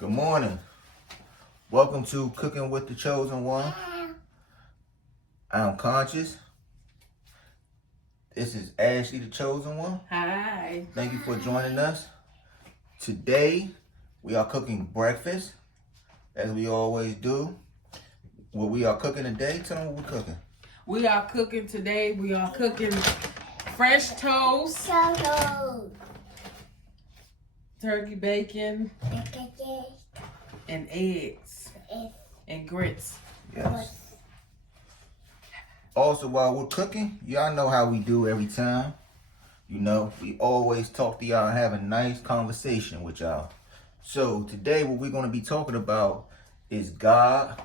Good morning. Welcome to Cooking with the Chosen One. I'm Conscious. This is Ashley, the Chosen One. Hi. Thank you for joining us. Today, we are cooking breakfast, as we always do. What we are cooking today, tell them what we're cooking. We are cooking today. We are cooking fresh toast, turkey bacon, and eggs, and grits. Yes. Also, while we're cooking, y'all know how we do every time. You know, we always talk to y'all and have a nice conversation with y'all. So today what we're going to be talking about is God,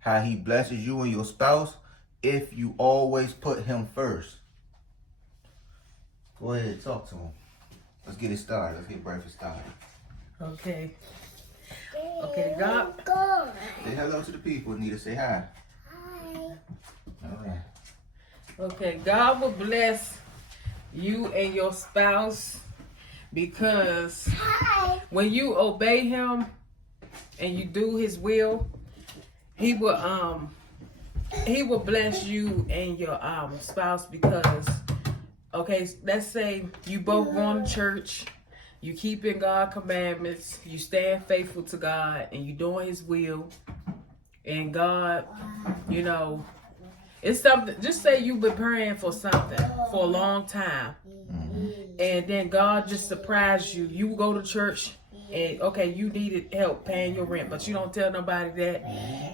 how he blesses you and your spouse if you always put him first. Go ahead, talk to him. Let's get it started. Let's get breakfast started. Okay. Okay, God. Say hello to the people, Anita. Say hi. Hi. All right. Okay, God will bless you and your spouse because when you obey him and you do his will, he will bless you and your spouse because, okay, let's say you both going to church, you keeping God's commandments, you staying faithful to God, and you doing his will, and God, you know, it's something, just say you've been praying for something for a long time, and then God just surprised you. You go to church, and okay, you needed help paying your rent, but you don't tell nobody that,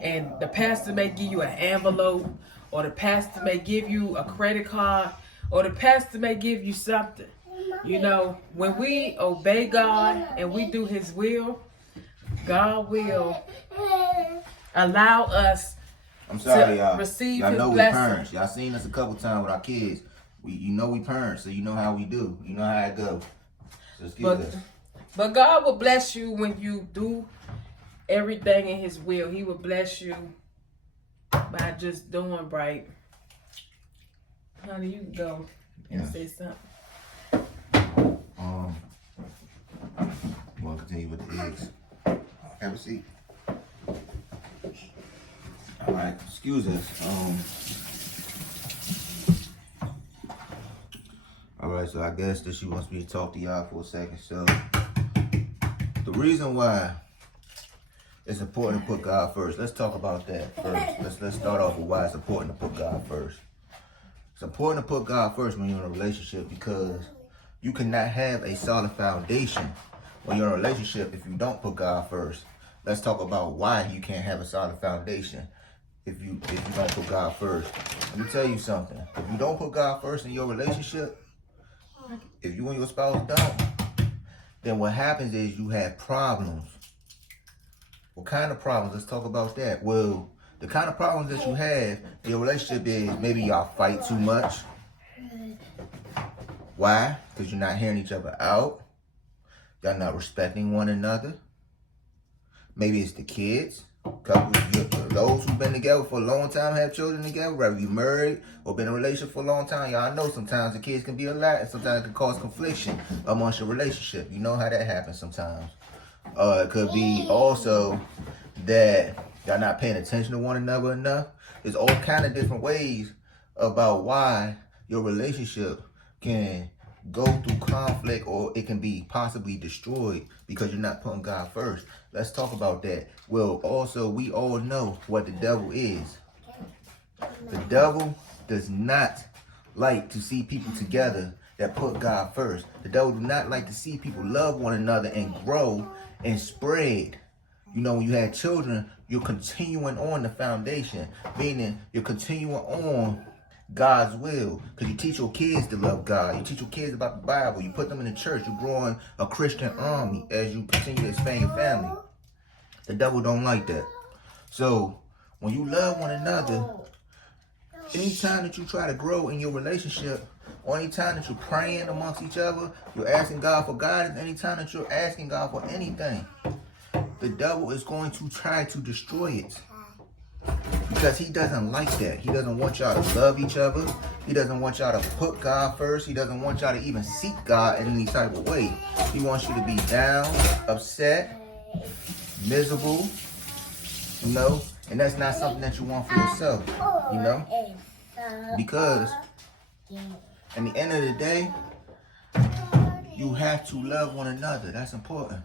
and the pastor may give you an envelope, or the pastor may give you a credit card, or the pastor may give you something. You know, when we obey God and we do his will, God will allow us I'm sorry, to y'all. receive Y'all his know we blessing. parents. Y'all seen us a couple times with our kids. You know we parents, so you know how we do. You know how it goes. So excuse us. But God will bless you when you do everything in his will. He will bless you by just doing right. Honey, you can go and say something. You want to continue with the eggs? Have a seat. All right, excuse us. All right, so I guess that she wants me to talk to y'all for a second. So the reason why it's important to put God first. Let's talk about that first. Let's start off with why it's important to put God first. It's important to put God first when you're in a relationship because you cannot have a solid foundation when you're in a relationship if you don't put God first. Let's talk about why you can't have a solid foundation if you don't put God first. Let me tell you something. If you don't put God first in your relationship, if you and your spouse don't, then what happens is you have problems. What kind of problems? Let's talk about that. Well, the kind of problems that you have in your relationship is maybe y'all fight too much. Why? Because you're not hearing each other out. Y'all not respecting one another. Maybe it's the kids. Those who've been together for a long time have children together, whether you married or been in a relationship for a long time. Y'all know sometimes the kids can be a lot and sometimes it can cause confliction amongst your relationship. You know how that happens sometimes. It could be also that y'all not paying attention to one another enough. There's all kind of different ways about why your relationship can go through conflict or it can be possibly destroyed because you're not putting God first. Let's talk about that. Well, also, we all know what the devil is. The devil does not like to see people together that put God first. The devil do not like to see people love one another and grow and spread. You know, when you have children, you're continuing on the foundation, meaning you're continuing on God's will, because you teach your kids to love God. You teach your kids about the Bible. You put them in the church. You're growing a Christian army as you continue to expand your family. The devil don't like that. So when you love one another, anytime that you try to grow in your relationship, or anytime that you're praying amongst each other, you're asking God for guidance, anytime that you're asking God for anything, the devil is going to try to destroy it. Because he doesn't like that. He doesn't want y'all to love each other. He doesn't want y'all to put God first. He doesn't want y'all to even seek God in any type of way. He wants you to be down, upset, miserable, you know, and that's not something that you want for yourself, you know, because at the end of the day, you have to love one another. That's important.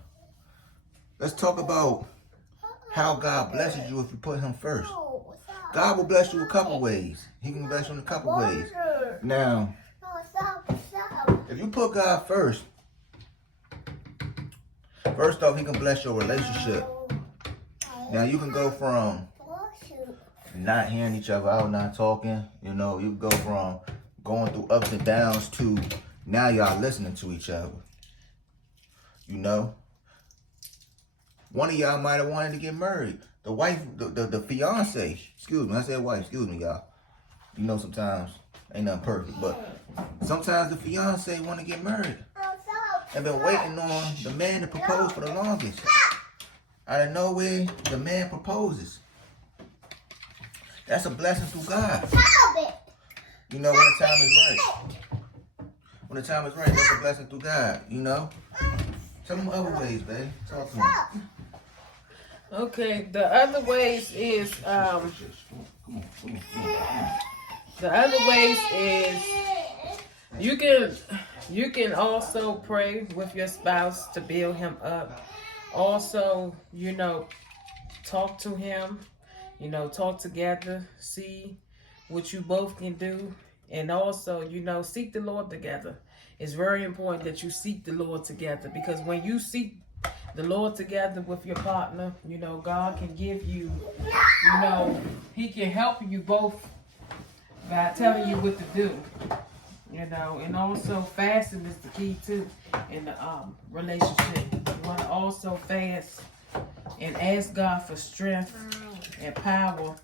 Let's talk about how God blesses you if you put him first. God will bless you a couple ways. He can bless you in a couple ways. Now, if you put God first off, he can bless your relationship. Now, you can go from not hearing each other out, not talking, you know, you go from going through ups and downs to now y'all listening to each other. You know, one of y'all might have wanted to get married. The wife, the fiance, excuse me, I said wife, excuse me, y'all. You know, sometimes ain't nothing perfect, but sometimes the fiance want to get married and been waiting on the man to propose for the longest. Out of nowhere, the man proposes. That's a blessing through God. You know, when the time is right. When the time is right, that's a blessing through God, you know? Tell them other ways, babe. Talk to me. Okay, the other ways is you can also pray with your spouse to build him up. Also, you know, talk to him, you know, talk together, see what you both can do, and also, you know, seek the Lord together. It's very important that you seek the Lord together, because when you seek the Lord together with your partner, you know, God can give you, you know, he can help you both by telling you what to do, you know, and also fasting is the key too in the relationship. You want to also fast and ask God for strength and power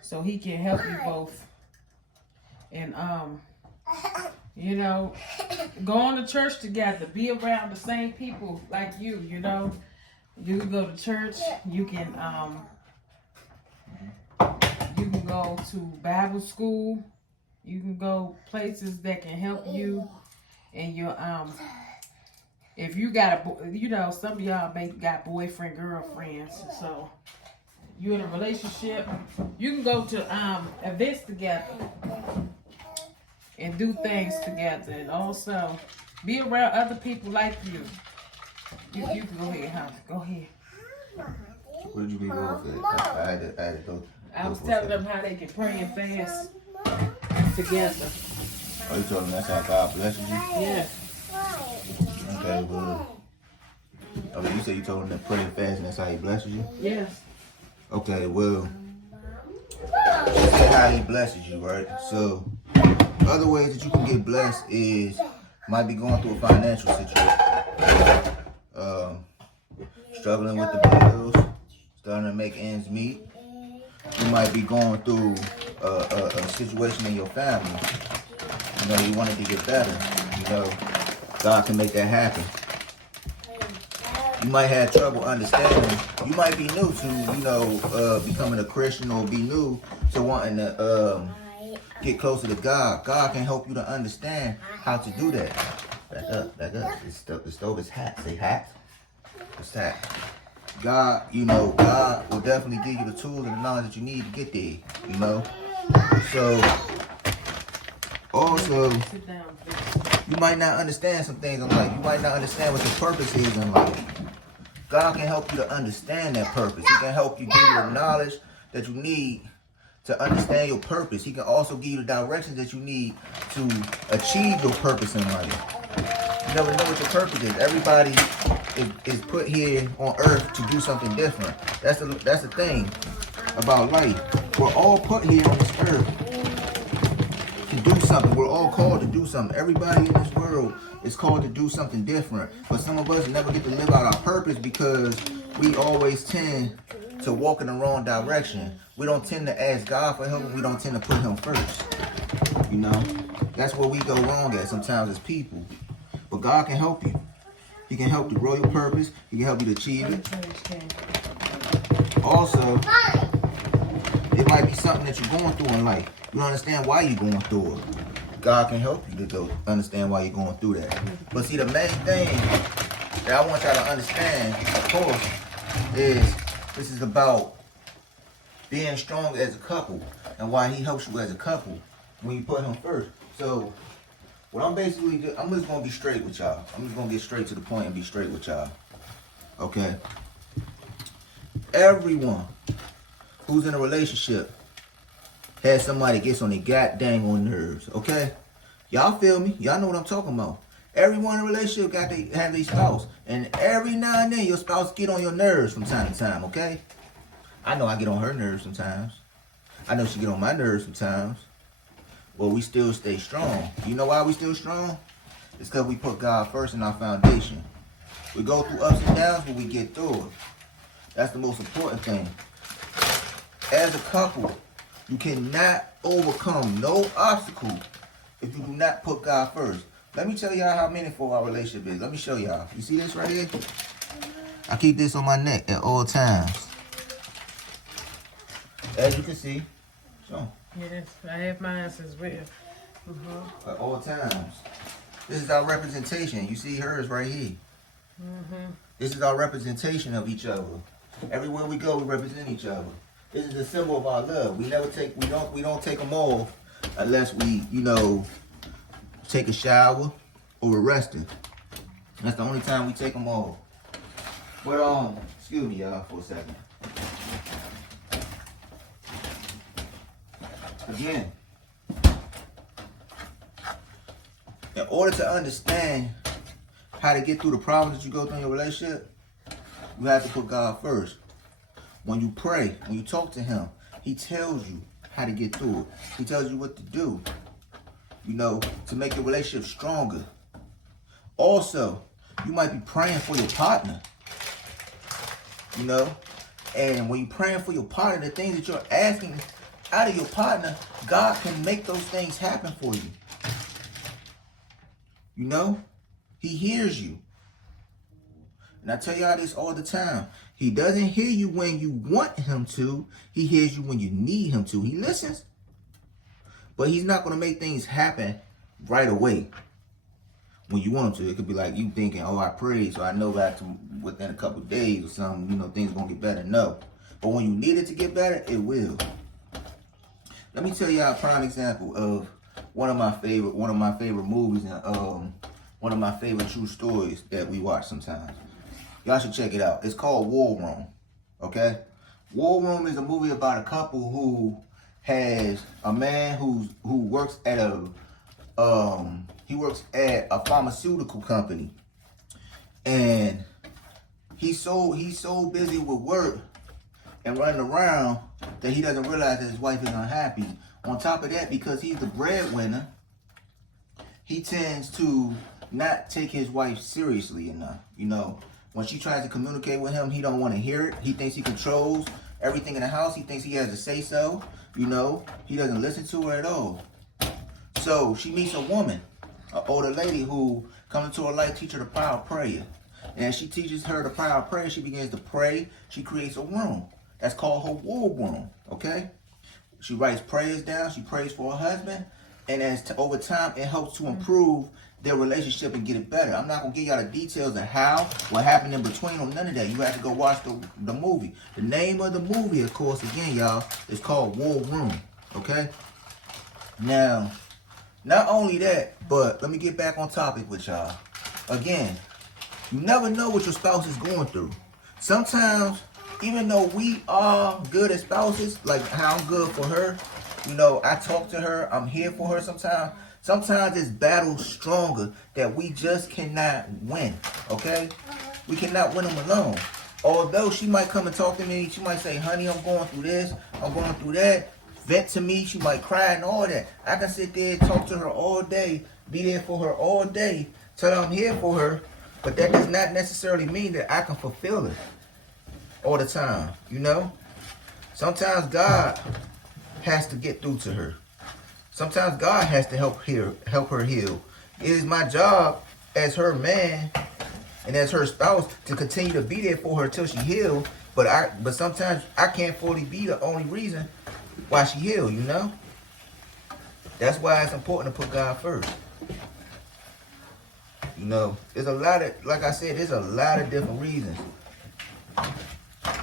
so he can help you both. And you know, go on to church together, be around the same people like you know. You can go to church, you can go to Bible school, you can go places that can help you and your if you got you know, some of y'all may got boyfriend, girlfriends, so you in a relationship, you can go to events together and do things together, and also be around other people like you. You can go ahead, honey. Go ahead. Where did you be going with that? I had to go. I was telling them how they can pray and fast together. Oh, you told them that's how God blesses you? Yeah. Okay, well. Okay, you said you told them to pray and fast and that's how he blesses you? Yes. Okay, well. You said how he blesses you, right? So, other ways that you can get blessed is might be going through a financial situation, struggling with the bills, starting to make ends meet. You might be going through a situation in your family. You know, you want it to get better. You know, God can make that happen. You might have trouble understanding. You might be new to, you know, becoming a Christian, or be new to wanting to get closer to God. God can help you to understand how to do that. Back up. The stove is hot. Say hot. It's hot. God, you know, God will definitely give you the tools and the knowledge that you need to get there, you know? So, also, you might not understand some things in life. You might not understand what your purpose is in life. God can help you to understand that purpose. He can help you give you the knowledge that you need to understand your purpose. He can also give you the directions that you need to achieve your purpose in life. You never know what your purpose is. Everybody is put here on earth to do something different. That's the thing about life. We're all put here on this earth to do something. We're all called to do something. Everybody in this world is called to do something different. But some of us never get to live out our purpose because we always tend to walk in the wrong direction. We don't tend to ask God for help, and we don't tend to put him first. You know? That's where we go wrong at sometimes as people. But God can help you. He can help to grow your purpose. He can help you to achieve it. Also, it might be something that you're going through in life. You don't understand why you're going through it. God can help you to go understand why you're going through that. But see, the main thing that I want y'all to understand, of course, is this is about being strong as a couple and why he helps you as a couple when you put him first. So what I'm basically doing, I'm just gonna be straight with y'all. I'm just gonna get straight to the point and be straight with y'all. Okay? Everyone who's in a relationship has somebody gets on their goddamn on nerves, okay? Y'all feel me? Y'all know what I'm talking about. Everyone in a relationship got to have their spouse. And every now and then your spouse get on your nerves from time to time, okay? I know I get on her nerves sometimes. I know she get on my nerves sometimes. But we still stay strong. You know why we still strong? It's because we put God first in our foundation. We go through ups and downs, but we get through it. That's the most important thing. As a couple, you cannot overcome no obstacle if you do not put God first. Let me tell y'all how meaningful our relationship is. Let me show y'all. You see this right here? I keep this on my neck at all times. As you can see. So. Yes, I have mine as well. At all times. This is our representation. You see hers right here. This is our representation of each other. Everywhere we go, we represent each other. This is a symbol of our love. We don't take them off unless we, take a shower or we're resting. That's the only time we take them off. But excuse me, y'all, for a second. Again, in order to understand how to get through the problems that you go through in your relationship, you have to put God first. When you pray, when you talk to him, he tells you how to get through it. He tells you what to do, to make your relationship stronger. Also, you might be praying for your partner, and when you're praying for your partner, the things that you're asking out of your partner, God can make those things happen for you. He hears you. And I tell y'all this all the time. He doesn't hear you when you want him to. He hears you when you need him to. He listens. But he's not going to make things happen right away when you want him to. It could be like you thinking, I prayed, so I know that within a couple of days or something, things going to get better. No. But when you need it to get better, it will. Let me tell y'all a prime example of one of my favorite movies and one of my favorite true stories that we watch sometimes. Y'all should check it out. It's called War Room. Okay? War Room is a movie about a couple who has a man who works at a pharmaceutical company. And he's so busy with work and running around that he doesn't realize that his wife is unhappy. On top of that, because he's the breadwinner, he tends to not take his wife seriously enough. When she tries to communicate with him, he don't want to hear it. He thinks he controls everything in the house. He thinks he has a say-so. He doesn't listen to her at all. So she meets a woman, an older lady who comes into her life, teach her the power of prayer. And as she teaches her the power of prayer, she begins to pray. She creates a room. That's called her war room, okay? She writes prayers down. She prays for her husband. And over time, it helps to improve their relationship and get it better. I'm not going to give y'all the details of what happened in between or none of that. You have to go watch the movie. The name of the movie, of course, again, y'all, is called War Room, okay? Now, not only that, but let me get back on topic with y'all. Again, you never know what your spouse is going through. Sometimes, even though we are good as spouses, like how I'm good for her, I talk to her, I'm here for her sometimes. Sometimes it's battles stronger that we just cannot win, okay? We cannot win them alone. Although she might come and talk to me, she might say, honey, I'm going through this, I'm going through that. Vent to me, she might cry and all that. I can sit there and talk to her all day, be there for her all day, tell her I'm here for her, but that does not necessarily mean that I can fulfill it all the time, Sometimes God has to get through to her. Sometimes God has to help her heal. It is my job as her man and as her spouse to continue to be there for her till she heals. But sometimes I can't fully be the only reason why she healed, That's why it's important to put God first. There's a lot of, like I said, there's a lot of different reasons.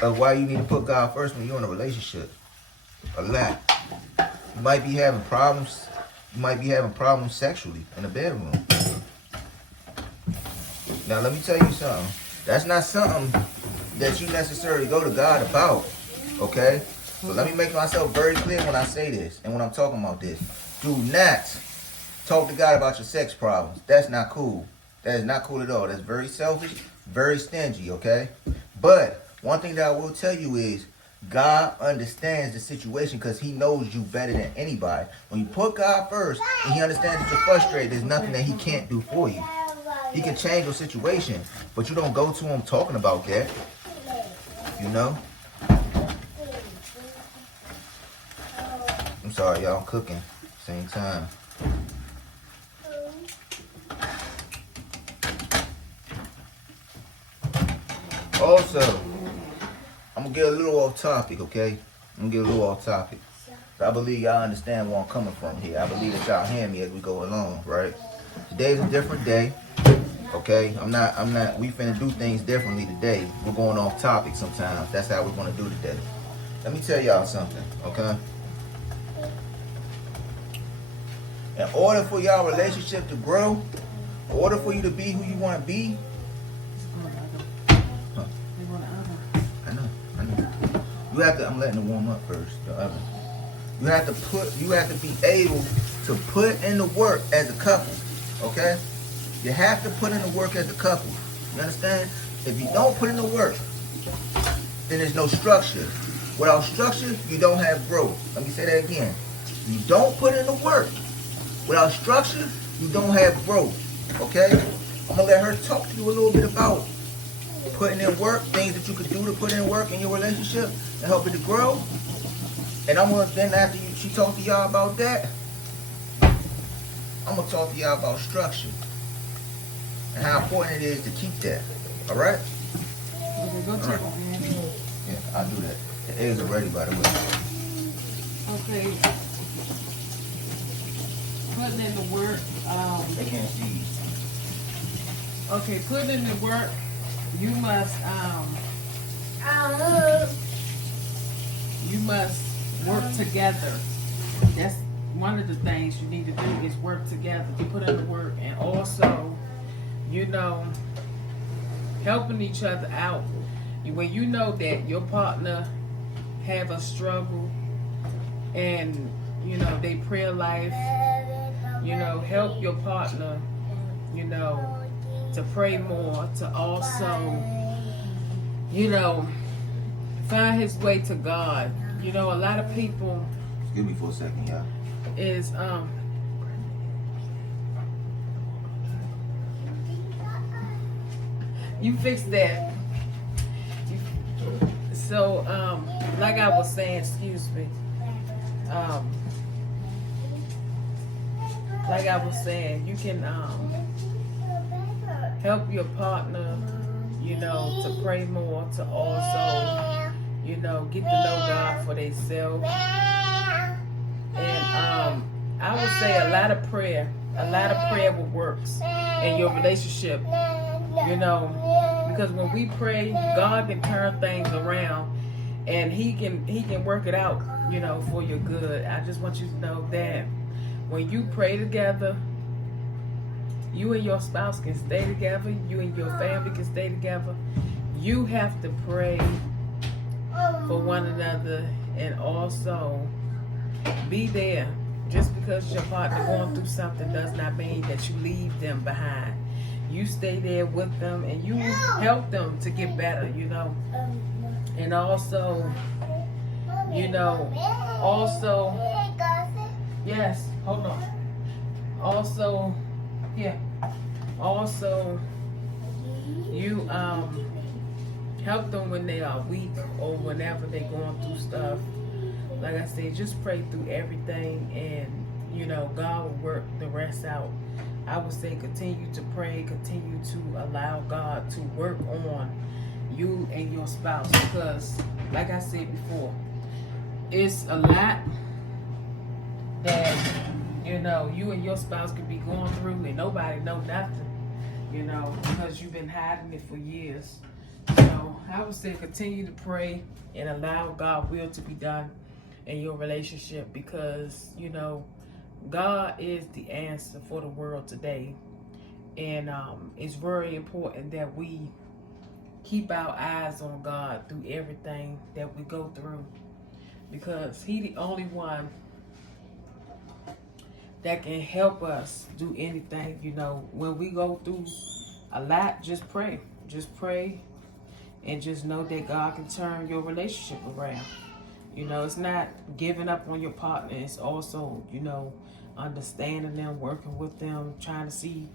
of why you need to put God first when you're in a relationship. A lot. You might be having problems. You might be having problems sexually in the bedroom. Now let me tell you something. That's not something that you necessarily go to God about. Okay? So let me make myself very clear when I say this and when I'm talking about this. Do not talk to God about your sex problems. That's not cool. That is not cool at all. That's very selfish, very stingy, okay? But one thing that I will tell you is God understands the situation because he knows you better than anybody. When you put God first and he understands that you're frustrated, there's nothing that he can't do for you. He can change your situation, but you don't go to him talking about that. You know? I'm sorry, y'all. I'm cooking. Same time. Also, I'm going to get a little off topic, okay? I'm going to get a little off topic. I believe y'all understand where I'm coming from here. I believe that y'all hear me as we go along, right? Today's a different day, okay? We finna do things differently today. We're going off topic sometimes. That's how we're going to do today. Let me tell y'all something, okay? In order for y'all relationship to grow, in order for you to be who you want to be, you have to, I'm letting it warm up first, the oven. You have to be able to put in the work as a couple, okay? You have to put in the work as a couple. You understand? If you don't put in the work, then there's no structure. Without structure, you don't have growth. Let me say that again. You don't put in the work. Without structure, you don't have growth, okay? I'm going to let her talk to you a little bit about putting in work, things that you could do to put in work in your relationship and help it to grow. And I'm gonna then after she talk to y'all about that, I'm gonna talk to y'all about structure and how important it is to keep that. All right? Okay, go check on me. Yeah, I'll do that. The eggs are ready, by the way. Okay. Putting in the work. They can't see. Okay, putting in the work. You must work together. That's one of the things you need to do is work together. To put in the work and also, helping each other out. When you know that your partner have a struggle and they prayer life, help your partner, to pray more, to also, find his way to God. A lot of people. Excuse me for a second, y'all. Is you fix that. So like I was saying, excuse me. Like I was saying, you can help your partner, to pray more, to also, get to know God for themselves. And I would say a lot of prayer will works in your relationship, because when we pray, God can turn things around and he can work it out, for your good. I just want you to know that when you pray together, you and your spouse can stay together. You and your family can stay together. You have to pray for one another and also be there. Just because your partner going through something does not mean that you leave them behind. You stay there with them and you help them to get better, And also, yes, hold on. Also, yeah. Also, you help them when they are weak or whenever they're going through stuff. Like I said, just pray through everything and, God will work the rest out. I would say continue to pray, continue to allow God to work on you and your spouse because, like I said before, it's a lot that, you and your spouse could be going through and nobody know nothing, because you've been hiding it for years. So I would say continue to pray and allow God's will to be done in your relationship, because you know God is the answer for the world today. And it's very important that we keep our eyes on God through everything that we go through, because He the only one that can help us do anything. You know, when we go through a lot, just pray. Just pray and just know that God can turn your relationship around. You know, it's not giving up on your partner. It's also, you know, understanding them, working with them, trying to see,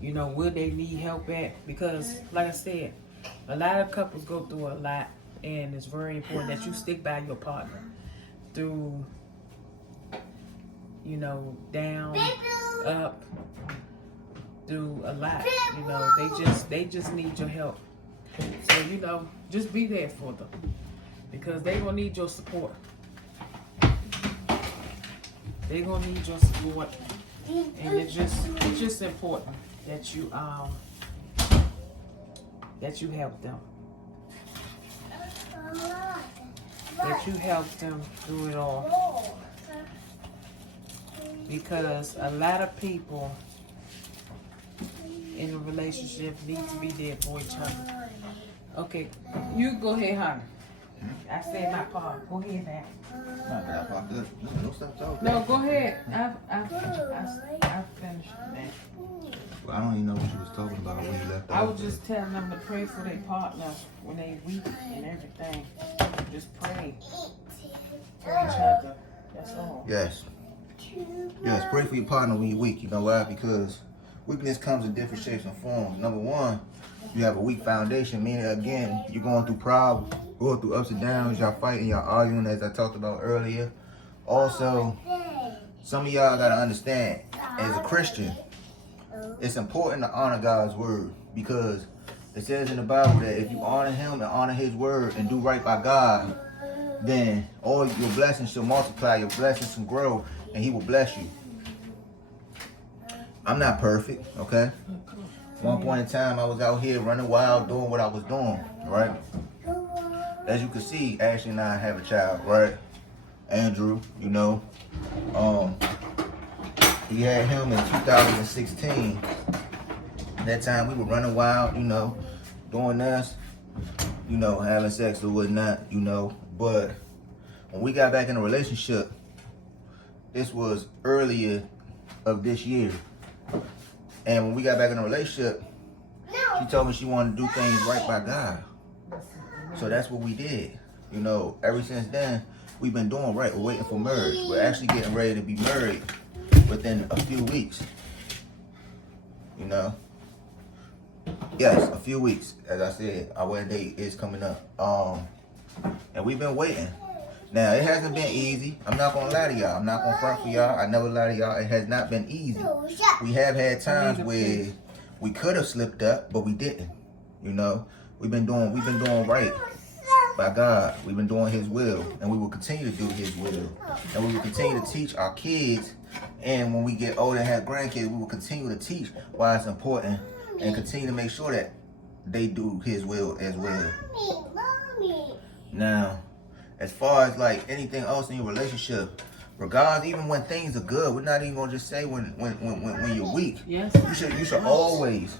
you know, where they need help at. Because, like I said, a lot of couples go through a lot, and it's very important that you stick by your partner through, you know, down, up, through a lot. You know, they just need your help. So, you know, just be there for them, because they gonna need your support. They gonna need your support, and it's just important that you help them. That you help them through it all. Because a lot of people in a relationship need to be there for each other. Okay, you go ahead, honey. I said my part. Go ahead now. No, go ahead. I finished that. Well, I don't even know what you was talking about when you left. I was just telling them to pray for their partner when they weak and everything. Just pray for each other. That's all. Yes. Yes, pray for your partner when you're weak. You know why? Because weakness comes in different shapes and forms. Number one, you have a weak foundation, meaning, again, you're going through problems, going through ups and downs, y'all fighting, y'all arguing, as I talked about earlier. Also, some of y'all got to understand, as a Christian, it's important to honor God's word, because it says in the Bible that if you honor Him and honor His word and do right by God, then all your blessings shall multiply, your blessings will grow, and He will bless you. I'm not perfect, okay? One point in time, I was out here running wild, doing what I was doing, right? As you can see, Ashley and I have a child, right? Andrew, you know. He had him in 2016. That time we were running wild, you know, doing this, you know, having sex or whatnot, you know. But when we got back in a relationship, this was earlier of this year. And when we got back in a relationship, she told me she wanted to do things right by God. So that's what we did. You know, ever since then, we've been doing right. We're waiting for marriage. We're actually getting ready to be married within a few weeks. You know? Yes, a few weeks. As I said, our wedding date is coming up. And we've been waiting. Now, it hasn't been easy. I'm not going to lie to y'all. I'm not going to front for y'all. I never lie to y'all. It has not been easy. We have had times where we could have slipped up, but we didn't. You know, we've been doing right by God. We've been doing His will, and we will continue to do His will. And we will continue to teach our kids. And when we get older and have grandkids, we will continue to teach why it's important and continue to make sure that they do His will as well. Now, as far as like anything else in your relationship, regardless, even when things are good, we're not even gonna just say when you're weak. Yes. You should always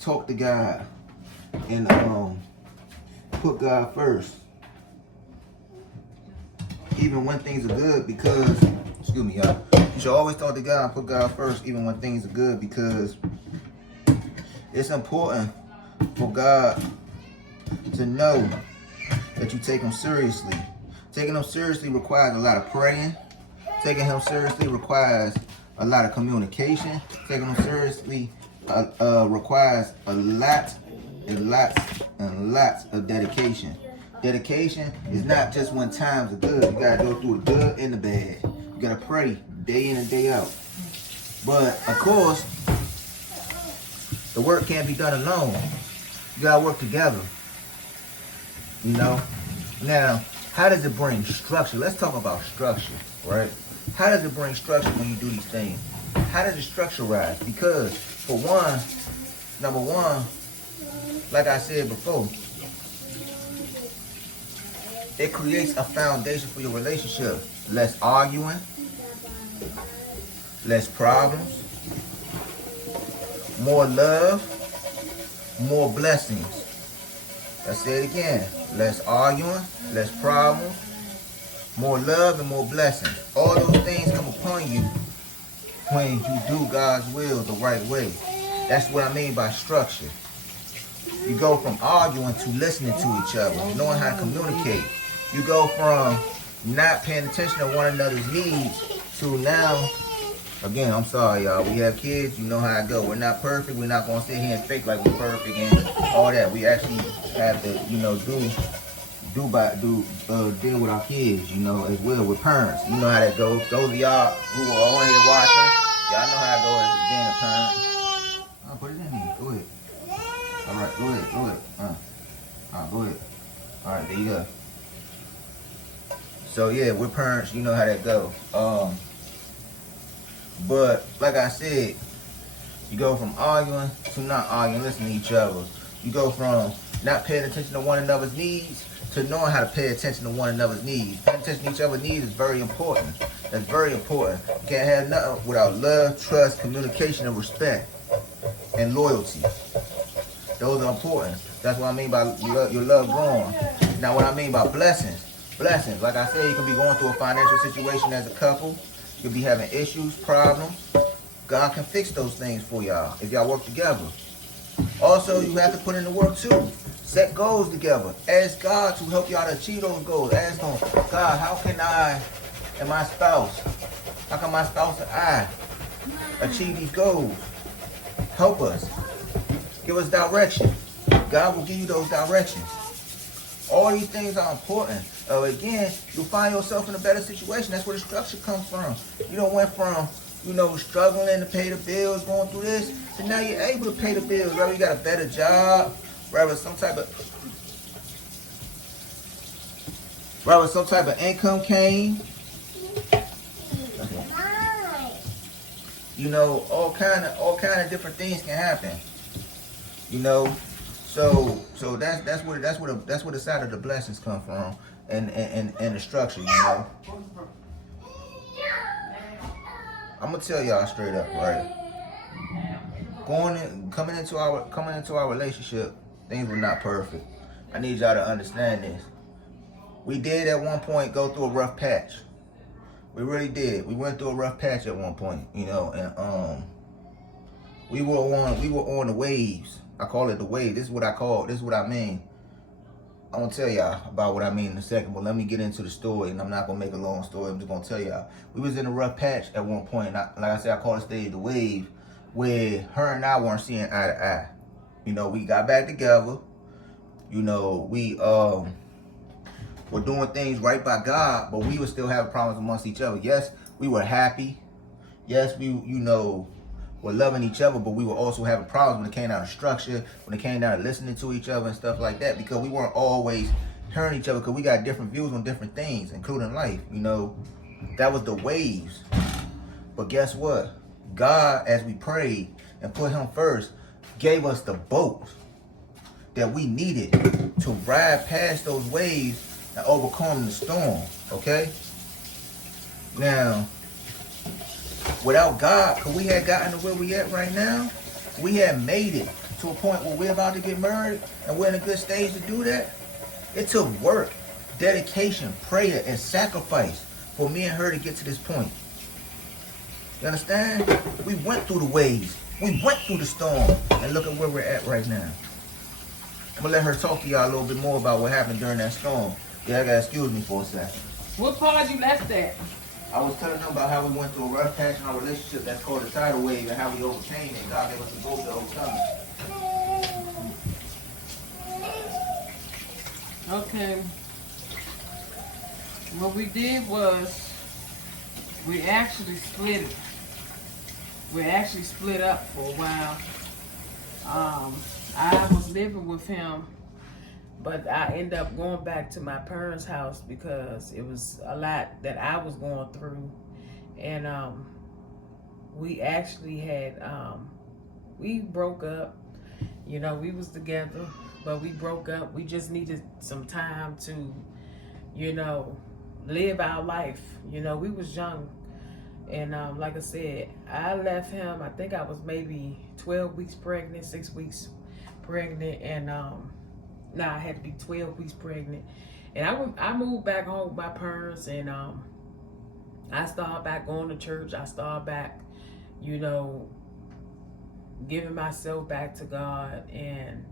talk to God and put God first. Even when things are good, because excuse me, y'all. You should always talk to God and put God first, even when things are good, because it's important for God to know that you take Him seriously. Taking Him seriously requires a lot of praying. Taking Him seriously requires a lot of communication. Taking Him seriously requires a lot and lots of dedication. Dedication is not just when times are good. You gotta go through the good and the bad. You gotta pray day in and day out. But of course, the work can't be done alone. You gotta work together. You know? Now, how does it bring structure? Let's talk about structure, right? How does it bring structure when you do these things? How does it structure rise? Because, for one, number one, like I said before, it creates a foundation for your relationship. Less arguing, less problems, more love, more blessings. Let's say it again. Less arguing, less problems, more love, and more blessings. All those things come upon you when you do God's will the right way. That's what I mean by structure. You go from arguing to listening to each other, knowing how to communicate. You go from not paying attention to one another's needs to now, again, I'm sorry, y'all. We have kids. You know how it go. We're not perfect. We're not going to sit here and fake like we're perfect and all that. We actually have to, deal with our kids, as well with parents. You know how that goes. Those of y'all who are on here watching, y'all know how it goes as being a parent. I'll put it in here. Go ahead. All right, go ahead. Go ahead. All right, there you go. So yeah, we're parents. You know how that go. But like I said, you go from arguing to not arguing, listening to each other. You go from not paying attention to one another's needs to knowing how to pay attention to one another's needs. Paying attention to each other's needs is very important. That's very important. You can't have nothing without love, trust, communication, and respect, and loyalty. Those are important. That's what I mean by your love growing. Now, what I mean by blessings. Blessings, like I said, you could be going through a financial situation as a couple. You could be having issues, problems. God can fix those things for y'all if y'all work together. Also, you have to put in the work too. Set goals together. Ask God to help y'all to achieve those goals. Ask Him, God, how can I and my spouse, how can my spouse and I achieve these goals? Help us. Give us direction. God will give you those directions. All these things are important. Again, you'll find yourself in a better situation. That's where the structure comes from. You don't went from, struggling to pay the bills, going through this, and now you're able to pay the bills. Whether you got a better job, whether some type of income came. All kind of different things can happen. So that's where the side of the blessings come from, and the structure. I'm gonna tell y'all straight up, right? Coming into our relationship, things were not perfect. I need y'all to understand this. We did at one point go through a rough patch. We really did. We went through a rough patch at one point, and we were on the waves. I call it the wave. This is what I mean. I'm gonna tell y'all about what I mean in a second, but let me get into the story, and I'm not gonna make a long story. I'm just gonna tell y'all. We was in a rough patch at one point, and like I said, I call it stage the wave, where her and I weren't seeing eye to eye. We got back together. We were doing things right by God, but we were still having problems amongst each other. Yes, we were happy. Yes, we were loving each other, but we were also having problems when it came down to structure, when it came down to listening to each other and stuff like that, because we weren't always hearing each other, because we got different views on different things, including life. That was the waves. But guess what? God, as we prayed and put Him first, gave us the boat that we needed to ride past those waves and overcome the storm. Okay? Now, without God, could we have gotten to where we at right now? We had made it to a point where we're about to get married and we're in a good stage to do that. It took work, dedication, prayer, and sacrifice for me and her to get to this point. You understand? We went through the waves. We went through the storm. And look at where we're at right now. I'm going to let her talk to y'all a little bit more about what happened during that storm. Yeah, I got to excuse me for a second. What part you left at? I was telling them about how we went through a rough patch in our relationship that's called the tidal wave, and how we overcame it. God gave us the boat to overcome it. Okay. What we did was we actually split it. We actually split up for a while. I was living with him, but I ended up going back to my parents' house because it was a lot that I was going through. And we actually had, we broke up, You know, we was together, but we broke up. We just needed some time to, you know, live our life. You know, we was young. And like I said, I left him, I think I was maybe 12 weeks pregnant, 6 weeks pregnant. And I had to be 12 weeks pregnant. And I moved back home with my parents, and I started back going to church. I started back, you know, giving myself back to God. And,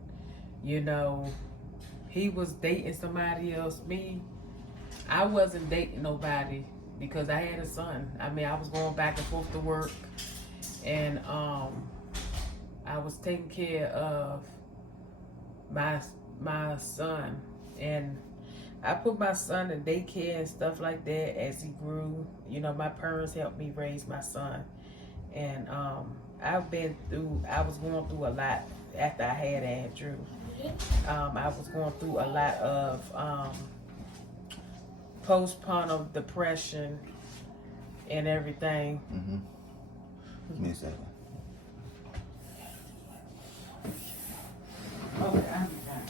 you know, he was dating somebody else. Me, I wasn't dating nobody because I had a son. I mean, I was going back and forth to work, and I was taking care of my son, and I put my son in daycare and stuff like that as he grew. You know, my parents helped me raise my son, and I was going through a lot after I had Andrew. I was going through a lot of postpartum depression and everything. Mm-hmm. Give me a second. Okay, I'll be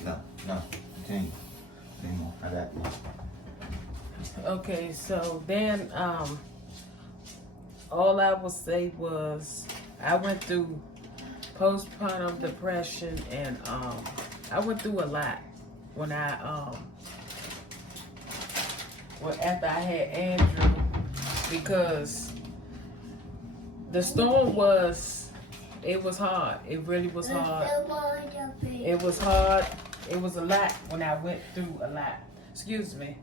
back. No, continue. Anymore. I got this. Okay, so then all I would say was I went through postpartum depression, and I went through a lot when after I had Andrew, because the storm was hard. It really was hard. It was hard. It was a lot when I went through a lot. Excuse me.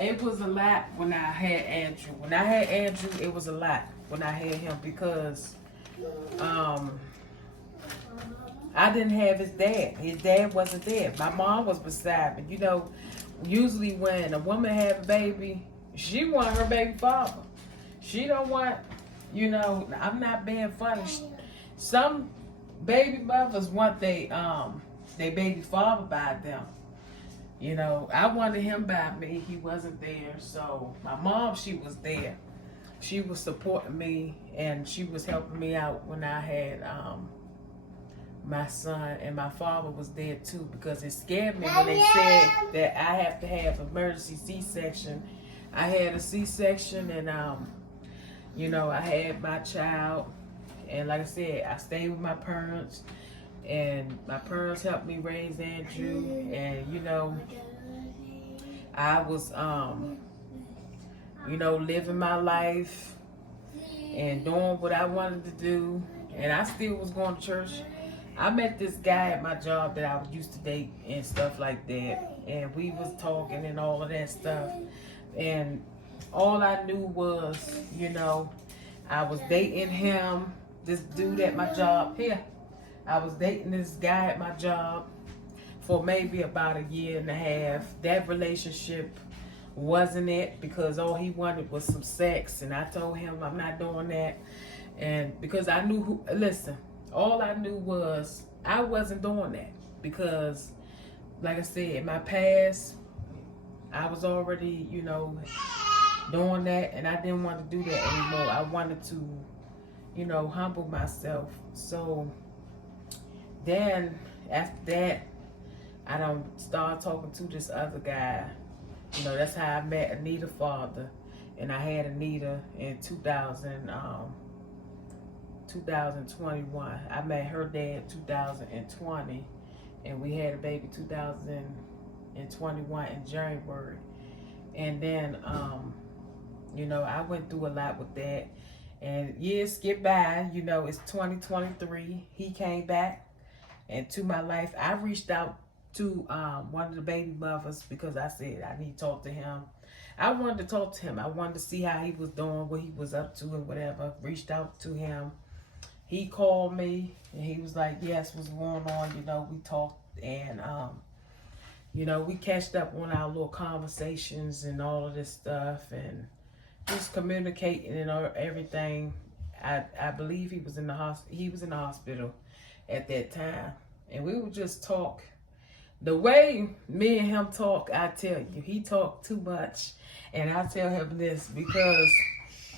It was a lot when I had Andrew. When I had Andrew, it was a lot when I had him, because I didn't have his dad. His dad wasn't there. My mom was beside me. You know, usually when a woman have a baby, she want her baby father. She don't want, you know, I'm not being funny. Some baby mothers want they baby father by them. You know, I wanted him by me. He wasn't there. So my mom, she was there. She was supporting me, and she was helping me out when I had my son, and my father was there too, because it scared me when they said that I have to have emergency C-section. I had a C-section, and you know, I had my child, and like I said, I stayed with my parents, and my parents helped me raise Andrew, and you know, I was you know, living my life and doing what I wanted to do, and I still was going to church. I met this guy at my job that I was used to date and stuff like that, and we was talking and all of that stuff, and all I knew was, you know, I was dating him, this dude at my job here. I was dating this guy at my job for maybe about a year and a half. That relationship wasn't it, because all he wanted was some sex, and I told him I'm not doing that. And because I knew listen, all I knew was I wasn't doing that, because like I said, in my past I was already, you know, doing that, and I didn't want to do that anymore. I wanted to, you know, humble myself. So then after that, I don't start talking to this other guy. You know, that's how I met Anita's father, and I had Anita in 2021. I met her dad 2020, and we had a baby 2021 in January. And then, you know, I went through a lot with that, and years skip by. You know, it's 2023. He came back into my life. I reached out to one of the baby mothers, because I said I need to talk to him. I wanted to talk to him. I wanted to see how he was doing, what he was up to, and whatever. Reached out to him. He called me, and he was like, yes, what's going on? You know, we talked, and you know, we catched up on our little conversations and all of this stuff, and just communicating and everything. I believe he was in the hospital at that time, and we would just talk. The way me and him talk, I tell you, he talked too much, and I tell him this, because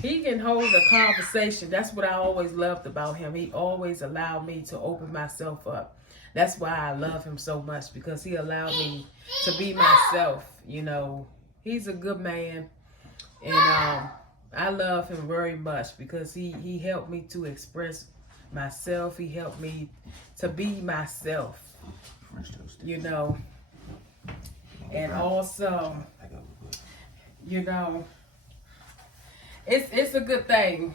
he can hold a conversation. That's what I always loved about him. He always allowed me to open myself up. That's why I love him so much, because he allowed me to be myself. You know, he's a good man, and I love him very much because he helped me to express myself. He helped me to be myself. You know, and also, you know, it's a good thing.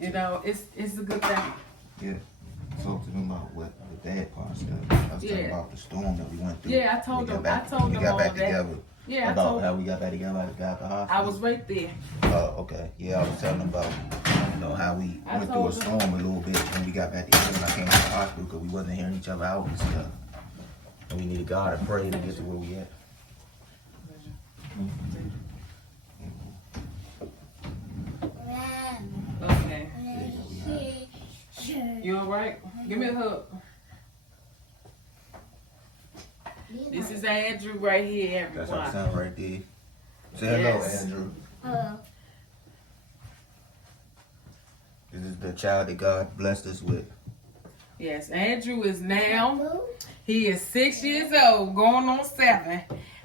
You know, it's a good thing. Yeah. Talk to them about what the bad part stuff. I was talking about the storm that we went through. Yeah, I told them. I told them got all back that. together. Yeah, about how we got back together at the hospital. I was right there. Oh, okay. Yeah, I was telling them about, you know, how we went through a storm a little bit when we got back together and I came to the hospital because we wasn't hearing each other out and stuff. And we needed God to pray to get to where we at. Okay. You all right? Give me a hug. This is Andrew right here, everyone. That's our son right there. Say hello, Andrew. Hello. This is the child that God blessed us with. Yes, Andrew is now, he is 6 years old, going on 7.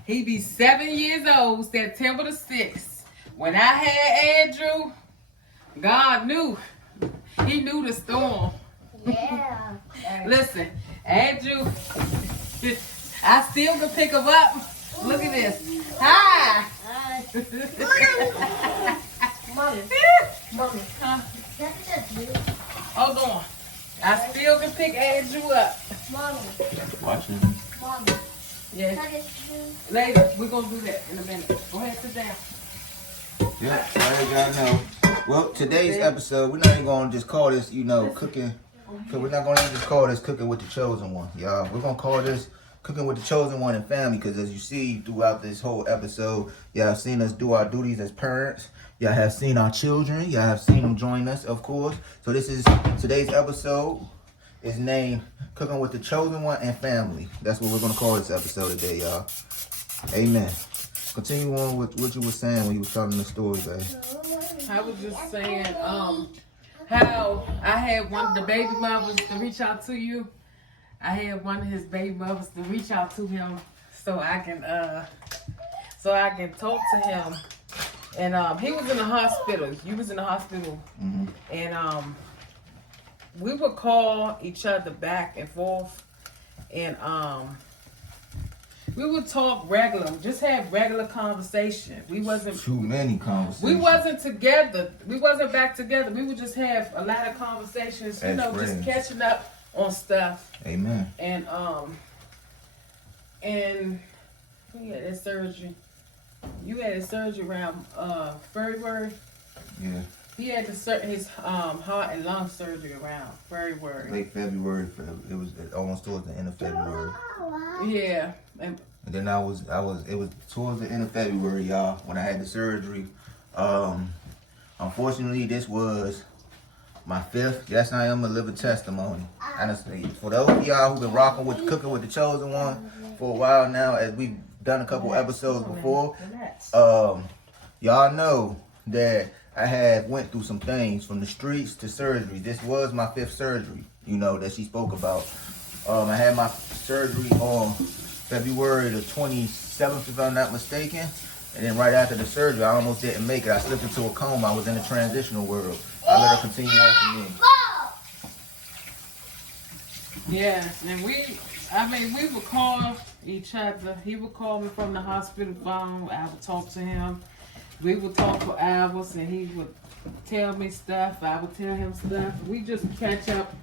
He be 7 years old, September the 6th. When I had Andrew, God knew. He knew the storm. Yeah. Listen, Andrew, I still can pick him up. Look at this. Hi. Mommy. Mommy. Huh? That's you. Hold on. I still can pick Andrew up. Mommy. Watching. Mommy. Yeah. That is you. Later, we're going to do that in a minute. Go ahead, sit down. Yep, so as y'all know. Well, today's episode, we're not even going to just call this, you know, cooking. Because we're not going to just call this Cooking with the Chosen One, y'all. We're going to call this Cooking with the Chosen One and Family. Because as you see throughout this whole episode, y'all have seen us do our duties as parents. Y'all have seen our children. Y'all have seen them join us, of course. So this is today's episode is named Cooking with the Chosen One and Family. That's what we're going to call this episode today, y'all. Amen. Continue on with what you were saying when you were telling the story, babe. I was just saying, how I had one of the baby mothers to reach out to you. I had one of his baby mothers to reach out to him so I can talk to him. And he was in the hospital. You was in the hospital. Mm-hmm. And we would call each other back and forth. And we would talk regular, just have regular conversation. We wasn't Too many conversations. We wasn't together. We wasn't back together. We would just have a lot of conversations, you As know, friends. just catching up on stuff. Amen. And we had that surgery. You had his surgery around February. Yeah. He had his heart and lung surgery around February. Late February. It was almost towards the end of February. Yeah. And And then it was towards the end of February, y'all, when I had the surgery. Unfortunately, this was my 5th. Yes, I am a living testimony. Honestly, for those of y'all who've been rocking with Cooking with the Chosen One for a while now, as we've done a couple episodes before, y'all know that I had went through some things from the streets to surgery. This was my 5th surgery, you know, that she spoke about. I had my surgery on February the 27th, if I'm not mistaken. And then right after the surgery, I almost didn't make it. I slipped into a coma. I was in the transitional world. I let her continue on for me. yes, and we would call each other. He would call me from the hospital phone. I would talk to him. We would talk for hours, and he would tell me stuff. I would tell him stuff. We just catch up.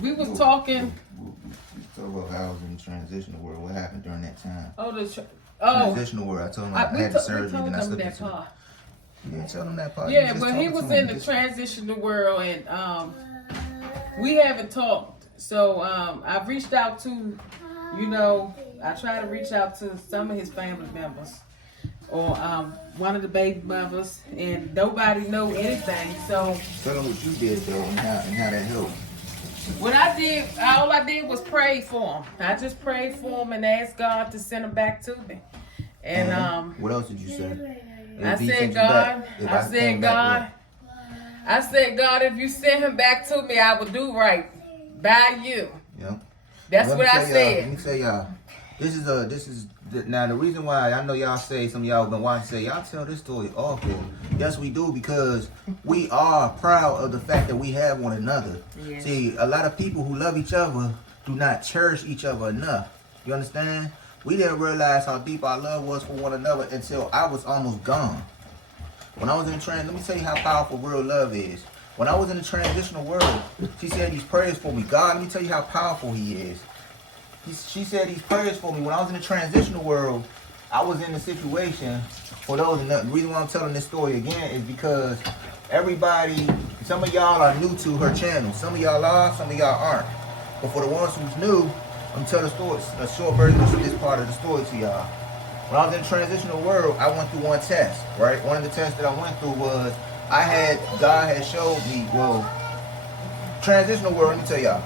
We was talking. Talk about how I was in the transitional world. What happened during that time? Transitional world. I told him I had the surgery, then I slipped into part. Yeah, tell them that part. Yeah, but he was in the transitional world, and we haven't talked. So I've reached out to, you know, I try to reach out to some of his family members or one of the baby mothers, and nobody know anything. So tell them what you did though, and how that helped. what I did, all I did was pray for him. I just prayed for him and asked God to send him back to me. And what else did you say? I said, God, I said, God, if you send him back to me, I will do right by you. Yep. That's Let what me I tell y'all, said. Let me tell y'all. Now the reason why I know y'all say, some of y'all been watching say, y'all tell this story often. Yes, we do, because we are proud of the fact that we have one another. Yes. See, a lot of people who love each other do not cherish each other enough. You understand? We didn't realize how deep our love was for one another until I was almost gone. When I was in the let me tell you how powerful real love is. When I was in the transitional world, she said these prayers for me. God, let me tell you how powerful he is. She said these prayers for me. When I was in the transitional world, I was in a situation, for those, and the reason why I'm telling this story again is because everybody, some of y'all are new to her channel. Some of y'all are, some of y'all aren't. But for the ones who's new, I'm telling the story, a short version of this part of the story to y'all. When I was in the transitional world, I went through one test, right? One of the tests that I went through was, God had showed me, transitional world, let me tell y'all,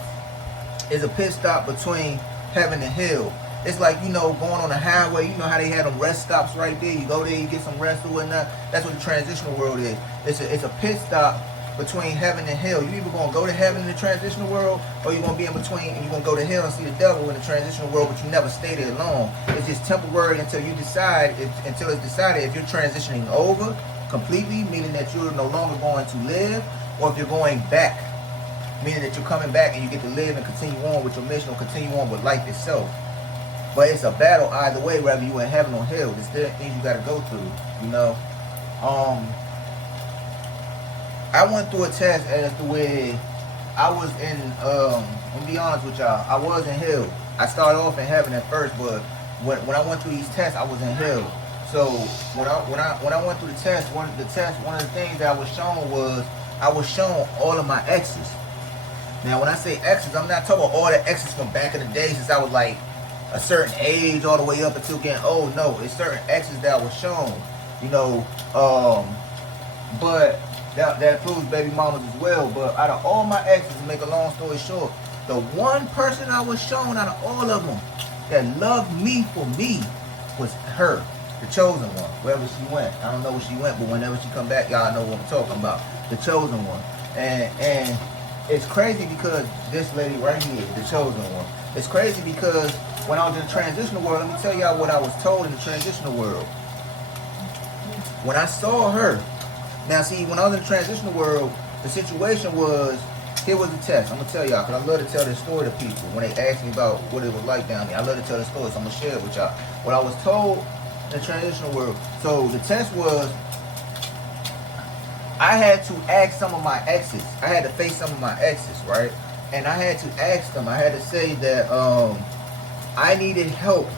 is a pit stop between heaven and hell. It's like, going on the highway, you know how they had them rest stops right there? You go there, you get some rest or whatnot. That's what the transitional world is. It's a pit stop between heaven and hell. You either going to go to heaven in the transitional world, or you're going to be in between and you're going to go to hell and see the devil in the transitional world, but you never stay there long. It's just temporary until you decide, until it's decided if you're transitioning over completely, meaning that you're no longer going to live, or if you're going back, meaning that you're coming back and you get to live and continue on with your mission or continue on with life itself. But it's a battle either way, whether you in heaven or hell. There's still things you got to go through, I went through a test as to where I was in, let me be honest with y'all, I was in hell. I started off in heaven at first, but when I went through these tests, I was in hell. So when I went through the test, one of the things that I was shown all of my exes. Now when I say exes, I'm not talking about all the exes from back in the day since I was like a certain age all the way up until getting old. No, it's certain exes that was shown, but that includes baby mamas as well. But out of all my exes, to make a long story short, the one person I was shown out of all of them that loved me for me was her, the chosen one, wherever she went. I don't know where she went, but whenever she come back, y'all know what I'm talking about. The chosen one. And it's crazy because this lady right here, the chosen one. It's crazy because when I was in the transitional world, let me tell y'all what I was told in the transitional world. When I saw her, now see, when I was in the transitional world, the situation was, here was the test. I'm going to tell y'all, because I love to tell this story to people when they ask me about what it was like down there. I love to tell the story, so I'm going to share it with y'all. What I was told in the transitional world. So the test was, I had to ask some of my exes. I had to face some of my exes, right? And I had to ask them, I had to say that I needed help.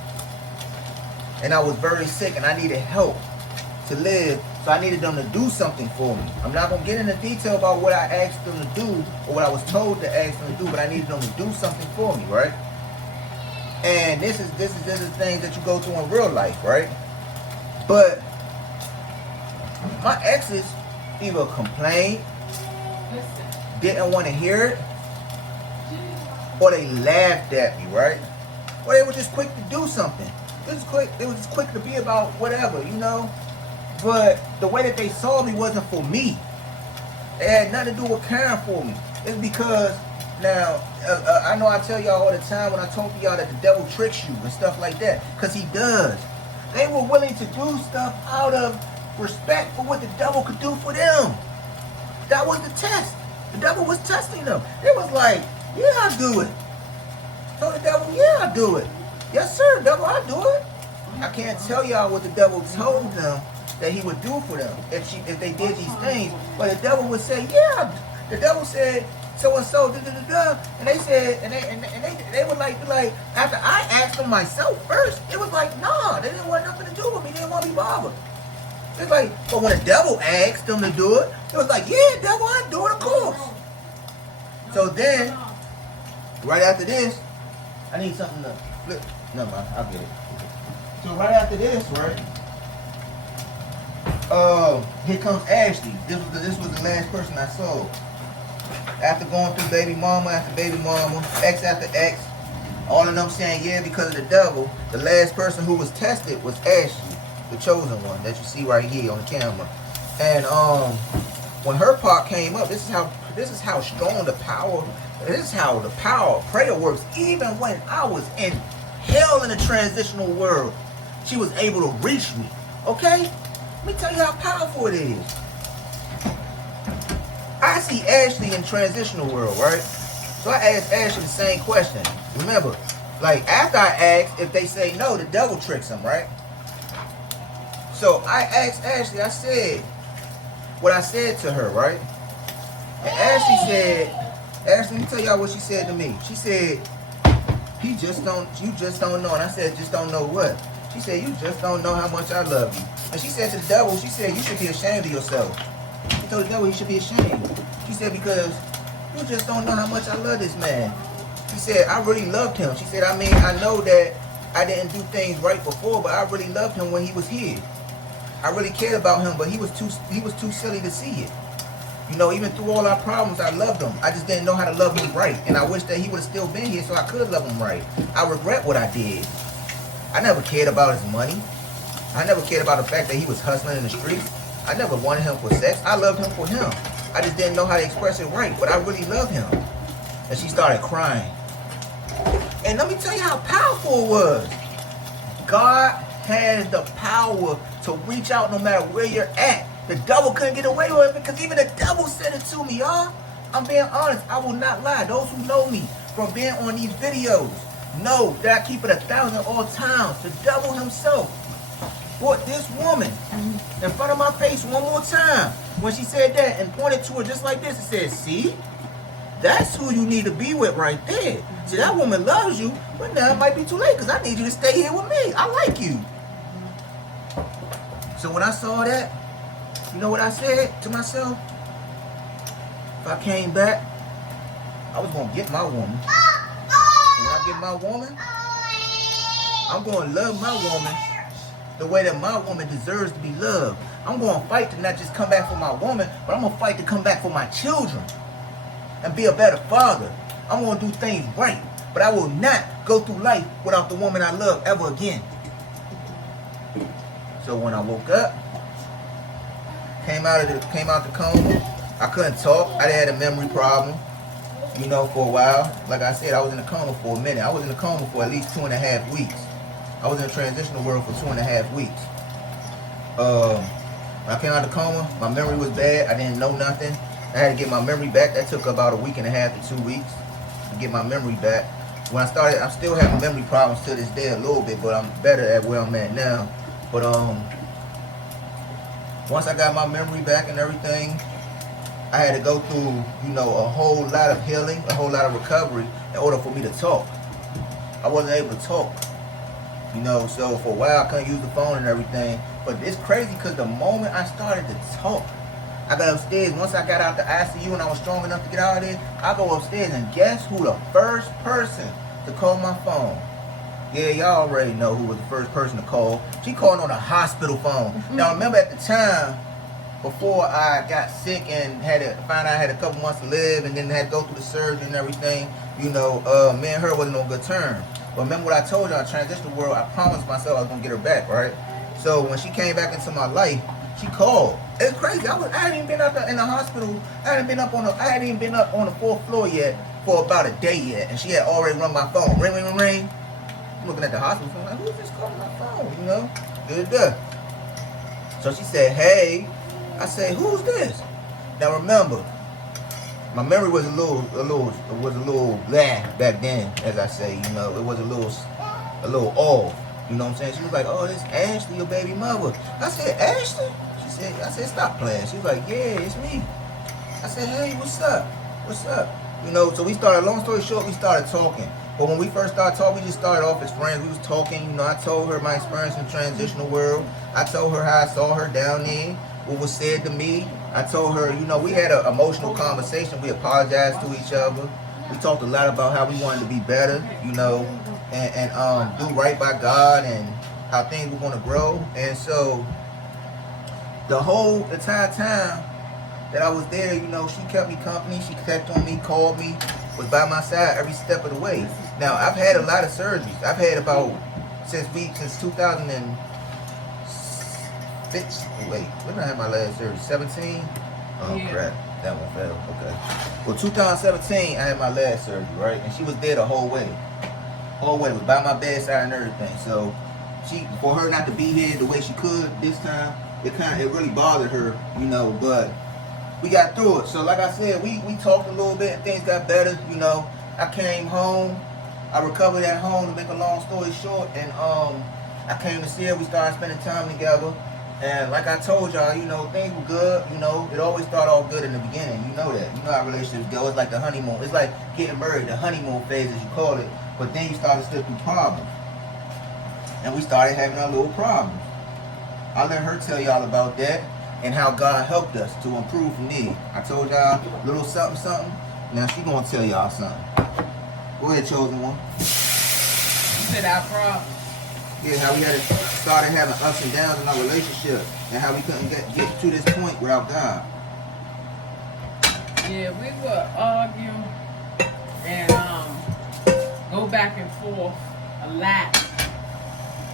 And I was very sick and I needed help to live. So I needed them to do something for me. I'm not going to get into detail about what I asked them to do or what I was told to ask them to do, but I needed them to do something for me, right? And this is things that you go through in real life, right? But my exes either complained, didn't want to hear it, or they laughed at me, right? Or they were just quick to do something. They was just quick to be about whatever, But the way that they saw me wasn't for me. It had nothing to do with caring for me. It's because, now, I know I tell y'all all the time when I talk to y'all that the devil tricks you and stuff like that. Because he does. They were willing to do stuff out of respect for what the devil could do for them. That was the test. The devil was testing them. It was like, yeah, I'll do it. Told the devil, yeah, I'll do it. Yes, sir, devil, I'll do it. I can't tell y'all what the devil told them that he would do for them if they did these things. But the devil would say, yeah. The devil said, so and so, and they said, and they would like after I asked them myself first, it was like, nah, they didn't want nothing to do with me. They didn't want to be bothered. It's like, but when the devil asked them to do it, it was like, yeah, devil, I'll do it, of course. So then, right after this, I need something to flip. No, man, I'll get it. So right after this, right? Here comes Ashley. This was the last person I saw. After going through baby mama after baby mama, ex after ex, all of them saying yeah because of the devil. The last person who was tested was Ashley, the chosen one that you see right here on the camera. And when her part came up, this is how strong the power. This is how the power of prayer works. Even when I was in hell in the transitional world, she was able to reach me. Okay? Let me tell you how powerful it is. I see Ashley in transitional world, right? So I asked Ashley the same question. Remember, like after I asked, if they say no, the devil tricks them, right? So I asked Ashley, I said what I said to her, right? And Ashley said, Ashley, let me tell y'all what she said to me. She said, you just don't know. And I said, just don't know what? She said, you just don't know how much I love you. And she said to the devil, she said, you should be ashamed of yourself. She told the devil he should be ashamed. She said, because you just don't know how much I love this man. She said, I really loved him. She said, I mean, I know that I didn't do things right before, but I really loved him when he was here. I really cared about him, but he was too silly to see it. You know, even through all our problems, I loved him. I just didn't know how to love him right. And I wish that he would have still been here so I could love him right. I regret what I did. I never cared about his money. I never cared about the fact that he was hustling in the streets. I never wanted him for sex. I loved him for him. I just didn't know how to express it right, but I really loved him. And she started crying. And let me tell you how powerful it was. God has the power to reach out no matter where you're at. The devil couldn't get away with it because even the devil said it to me, y'all. I'm being honest. I will not lie. Those who know me from being on these videos know that I keep it 1,000 all times. The devil himself brought this woman in front of my face one more time when she said that and pointed to her just like this and said, see? That's who you need to be with right there. See, that woman loves you, but now it might be too late because I need you to stay here with me. I like you. So when I saw that, you know what I said to myself? If I came back, I was going to get my woman. When I get my woman, I'm going to love my woman the way that my woman deserves to be loved. I'm going to fight to not just come back for my woman, but I'm going to fight to come back for my children and be a better father. I'm going to do things right, but I will not go through life without the woman I love ever again. So when I woke up, came out the coma, I couldn't talk. I had a memory problem, you know, for a while. Like I said, I was in a coma for a minute. I was in a coma for at least 2.5 weeks. I was in a transitional world for 2.5 weeks. When I came out of the coma, my memory was bad. I didn't know nothing. I had to get my memory back. That took about a week and a half to 2 weeks to get my memory back. When I started, I'm still having memory problems to this day a little bit, but I'm better at where I'm at now. But once I got my memory back and everything, I had to go through, you know, a whole lot of healing, a whole lot of recovery in order for me to talk. I wasn't able to talk, you know, so for a while I couldn't use the phone and everything. But it's crazy because the moment I started to talk, I got upstairs. Once I got out the ICU and I was strong enough to get out of there, I go upstairs and guess who the first person to call my phone? Yeah, y'all already know who was the first person to call. She called on a hospital phone. Now remember at the time, before I got sick and had to find out I had a couple months to live and then had to go through the surgery and everything, you know, me and her wasn't on good terms. But remember what I told you, I transitioned the world, I promised myself I was going to get her back, right? So when she came back into my life, she called. It's crazy. I hadn't even been up in the hospital. I hadn't even been up on the 4th floor yet for about a day yet. And she had already rung my phone. Ring, ring, ring, ring. I'm looking at the hospital phone like, who's just calling my phone, you know? Good. So she said, hey. I said, who's this? Now remember, my memory was a little blah back then, as I say, you know. It was a little off. You know what I'm saying? She was like, oh, this Ashley, your baby mother. I said, Ashley? I said, stop playing. She was like, yeah, it's me. I said, hey, what's up? What's up? You know, so we started, long story short, we started talking. But when we first started talking, we just started off as friends. We was talking, you know, I told her my experience in the transitional world. I told her how I saw her down there, what was said to me. I told her, you know, we had an emotional conversation. We apologized to each other. We talked a lot about how we wanted to be better, you know, and do right by God and how things were going to grow. And so the entire time that I was there, you know, she kept me company. She kept on me, called me, was by my side every step of the way. Now, I've had a lot of surgeries. I've had about, since 2006, wait, when did I have my last surgery? 17? Oh Yeah. crap, that one failed. Okay. Well, 2017, I had my last surgery, right? And she was there the whole way. Whole way was by my bedside and everything. So for her not to be here the way she could this time, it really bothered her, you know. But we got through it. So like I said, we talked a little bit and things got better, you know. I came home. I recovered at home, to make a long story short, and I came to see her. We started spending time together, and like I told y'all, you know, things were good. You know, it always start off good in the beginning. You know that. You know how relationships go. It's like the honeymoon. It's like getting married, the honeymoon phase, as you call it. But then you start to slip through problems, and we started having our little problems. I let her tell y'all about that and how God helped us to improve from there. I told y'all a little something, something. Now she gonna tell y'all something. Go ahead, chosen one. You said our problem. Yeah, how we started having ups and downs in our relationship, and how we couldn't get to this point without God. Yeah, we would argue and go back and forth a lot.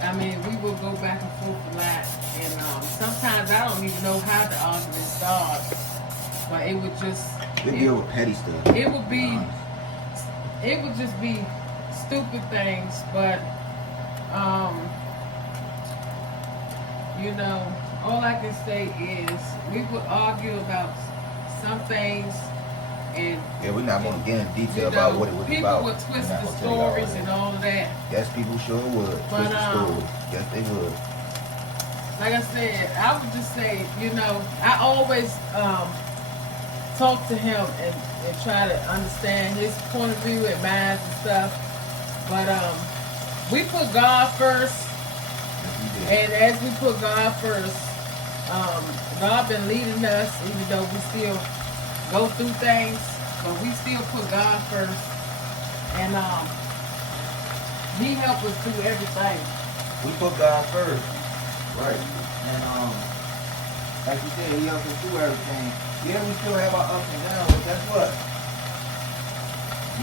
I mean, we would go back and forth a lot, and sometimes I don't even know how the argument starts, but it would just It deal with petty stuff. it would just be stupid things, but you know, all I can say is we would argue about some things, and Yeah, we're not gonna get into detail you know, about what it was people about. would twist We're not the gonna tell y'all stories all and that. all of that. Yes, people sure would. But, Twist the story. Yes, they would. Like I said, I would just say, you know, I always talk to him and try to understand his point of view and mine and stuff. But we put God first, Yes, we did. and as we put God first, God been leading us, even though we still go through things, but we still put God first, and He helped us through everything. We put God first. Right. And like you said, he helped us through everything. Yeah, we still have our ups and downs, but guess what?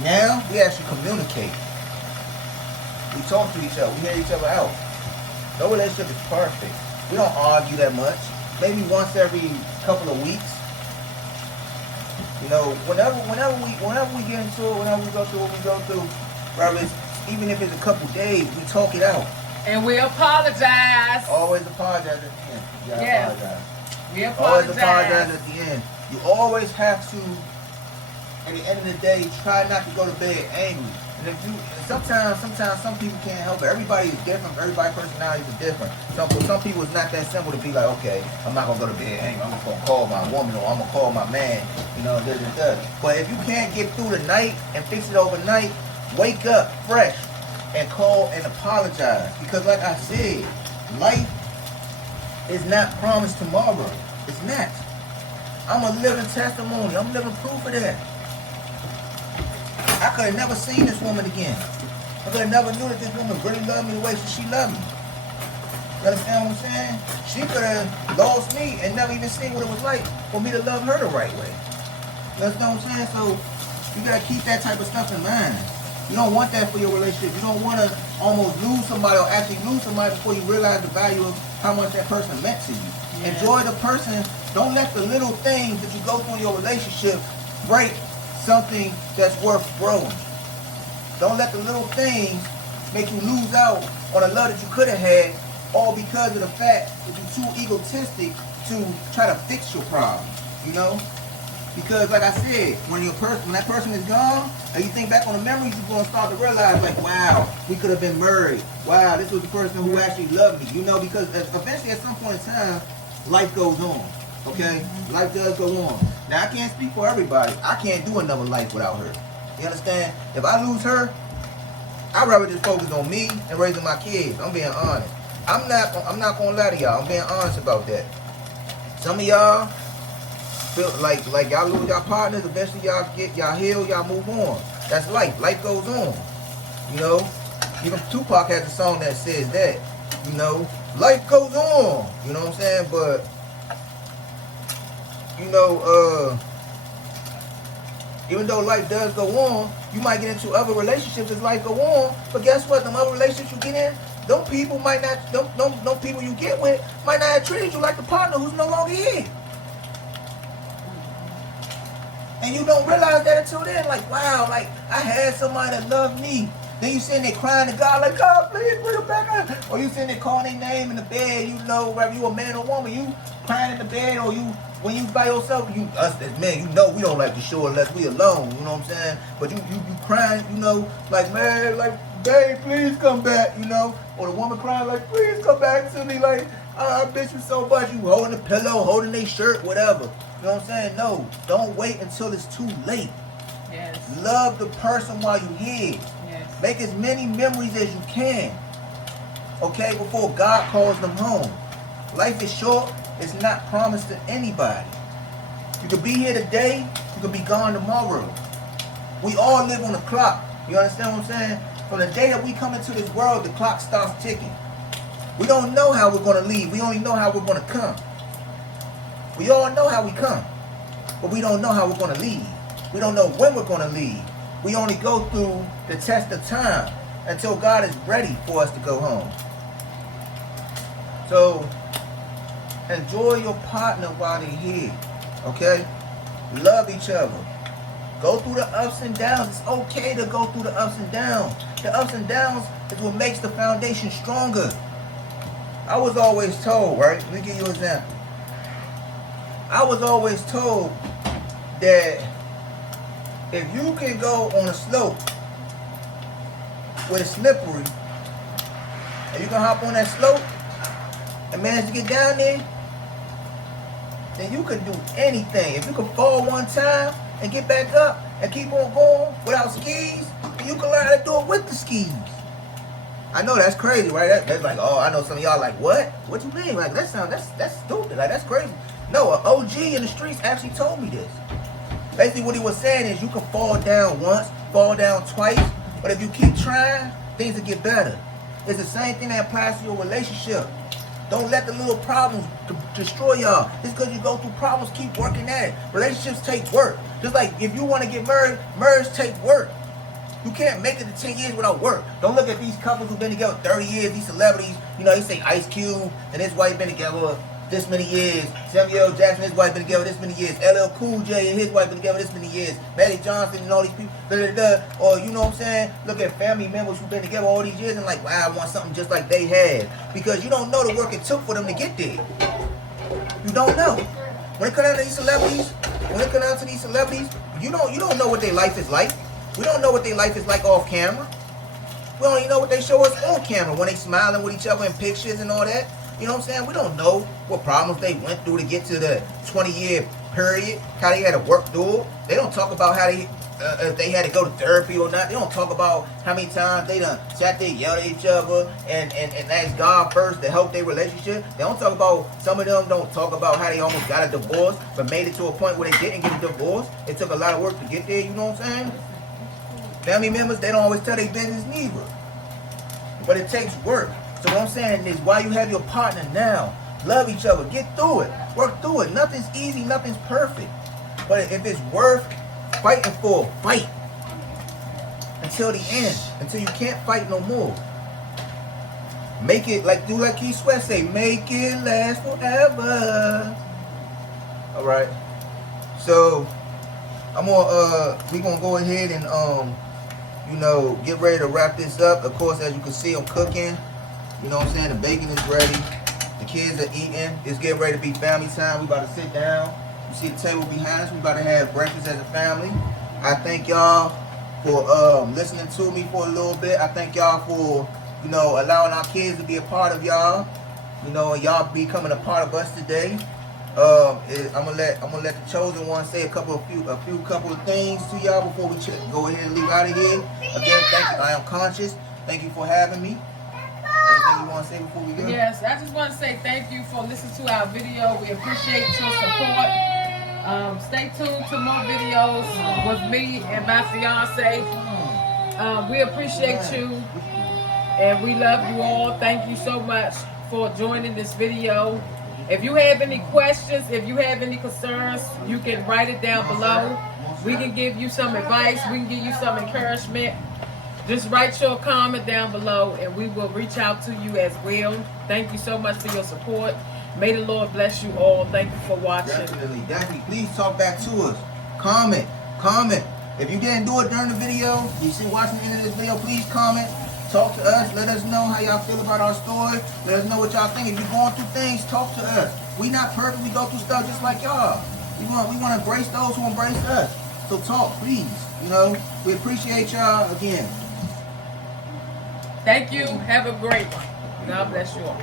Now we actually communicate. We talk to each other. We hear each other out. No relationship is perfect. We don't argue that much. Maybe once every couple of weeks. You know, whenever we get into it, whenever we go through what we go through, whether it's, even if it's a couple days, we talk it out. And we apologize. Always apologize at the end. You gotta Yes. apologize. We Always apologize apologize. at the end. You always have to, at the end of the day, try not to go to bed angry. And if you, sometimes some people can't help it. Everybody is different. Everybody's personalities are different. For some people, it's not that simple to be like, okay, I'm not gonna go to bed angry. I'm just gonna call my woman or I'm gonna call my man. You know, But if you can't get through the night and fix it overnight, wake up fresh and call and apologize. Because like I said, life is not promised tomorrow. It's not. I'm a living testimony. I'm living proof of that. I could have never seen this woman again. I could have never knew that this woman really loved me the way she loved me. You understand what I'm saying? She could have lost me and never even seen what it was like for me to love her the right way. You understand what I'm saying? So you gotta keep that type of stuff in mind. You don't want that for your relationship. You don't want to almost lose somebody or actually lose somebody before you realize the value of how much that person meant to you. Yeah. Enjoy the person. Don't let the little things that you go through in your relationship break something that's worth growing. Don't let the little things make you lose out on a love that you could have had, all because of the fact that you're too egotistic to try to fix your problem. You know? Because like I said, when that person is gone, and you think back on the memories, you're going to start to realize, like, wow, we could have been married. Wow, this was the person who actually loved me. You know, because eventually at some point in time, life goes on. Okay? Life does go on. Now, I can't speak for everybody. I can't do another life without her. You understand? If I lose her, I'd rather just focus on me and raising my kids. I'm being honest. I'm not going to lie to y'all. I'm being honest about that. Some of y'all feel like y'all lose y'all partners. Eventually, y'all heal, y'all move on. That's life. Life goes on. You know? Even Tupac has a song that says that. You know? Life goes on. You know what I'm saying? But you know, even though life does go on, you might get into other relationships as life go on. But guess what? Them other relationships you get in, them people might not, them people you get with might not have treated you like the partner who's no longer here. And you don't realize that until then. Like, wow, like, I had somebody that loved me. Then you sitting there crying to God, like, God, please bring her back up. Or you sitting there calling their name in the bed, you know, whether you a man or woman, you crying in the bed, or you, when you by yourself, us as men, you know we don't like to show unless we alone, you know what I'm saying? But you crying, you know, like, man, like, babe, please come back, you know? Or the woman crying, like, please come back to me, like, I miss you so much. You holding the pillow, holding their shirt, whatever. You know what I'm saying? No, don't wait until it's too late. Yes. Love the person while you're here. Yes. Make as many memories as you can, okay, before God calls them home. Life is short. It's not promised to anybody. You could be here today. You could be gone tomorrow. We all live on the clock. You understand what I'm saying? From the day that we come into this world, the clock starts ticking. We don't know how we're going to leave. We only know how we're going to come. We all know how we come, but we don't know how we're going to leave. We don't know when we're going to leave. We only go through the test of time until God is ready for us to go home. So, enjoy your partner while they're here, okay? Love each other. Go through the ups and downs. It's okay to go through the ups and downs. The ups and downs is what makes the foundation stronger. I was always told, right? Let me give you an example. I was always told that if you can go on a slope where it's slippery, and you can hop on that slope and manage to get down there, then you can do anything. If you can fall one time and get back up and keep on going without skis, you can learn how to do it with the skis. I know that's crazy, right? That's like, oh, I know some of y'all like, what? What you mean? Like, that's stupid. Like, that's crazy. No, an OG in the streets actually told me this. Basically, what he was saying is you can fall down once, fall down twice, but if you keep trying, things will get better. It's the same thing that applies to your relationship. Don't let the little problems destroy y'all. Just because you go through problems, keep working at it. Relationships take work. Just like if you want to get married, marriage take work. You can't make it to 10 years without work. Don't look at these couples who've been together 30 years, these celebrities. You know, they say Ice Cube and his wife been together this many years. Samuel L. Jackson and his wife been together this many years. LL Cool J and his wife been together this many years. Magic Johnson and all these people. Or, you know what I'm saying? Look at family members who've been together all these years and like, wow, I want something just like they had. Because you don't know the work it took for them to get there. You don't know. When it comes down to these celebrities, you don't know what their life is like. We don't know what their life is like off camera. We don't even know what they show us on camera when they smiling with each other in pictures and all that. You know what I'm saying? We don't know what problems they went through to get to the 20-year period, how they had to work through it. They don't talk about how they, if they had to go to therapy or not. They don't talk about how many times they done sat there, yelled at each other, and asked God first to help their relationship. They don't talk about, some of them don't talk about how they almost got a divorce, but made it to a point where they didn't get a divorce. It took a lot of work to get there, you know what I'm saying? Family members, they don't always tell their business neither. But it takes work. So what I'm saying is, while you have your partner now, love each other, get through it, work through it. Nothing's easy, nothing's perfect. But if it's worth fighting for, fight until the end, until you can't fight no more. Make it, like Keith Sweat say, make it last forever. All right. So we gonna go ahead and get ready to wrap this up. Of course, as you can see, I'm cooking. You know what I'm saying? The bacon is ready. The kids are eating. It's getting ready to be family time. We about to sit down. You see the table behind us. We about to have breakfast as a family. I thank y'all for listening to me for a little bit. I thank y'all for, allowing our kids to be a part of y'all. Y'all becoming a part of us today. I'm gonna let the chosen one say a couple of things to y'all before we go ahead and leave out of here. Again, thank you. I am conscious. Thank you for having me. Anything you want to say before we go? Yes, I just want to say thank you for listening to our video. We appreciate your support. Stay tuned to more videos with me and my fiance. We appreciate you and we love you all. Thank you so much for joining this video. If you have any questions, if you have any concerns, you can write it down below. We can give you some advice. We can give you some encouragement. Just write your comment down below and we will reach out to you as well. Thank you so much for your support. May the Lord bless you all. Thank you for watching. Definitely. Please talk back to us. Comment. Comment. If you didn't do it during the video, you see watching the end of this video, please comment. Talk to us. Let us know how y'all feel about our story. Let us know what y'all think. If you're going through things, talk to us. We not perfect. We go through stuff just like y'all. We want to embrace those who embrace us. So talk, please. You know, we appreciate y'all again. Thank you. Have a great one. God bless you all.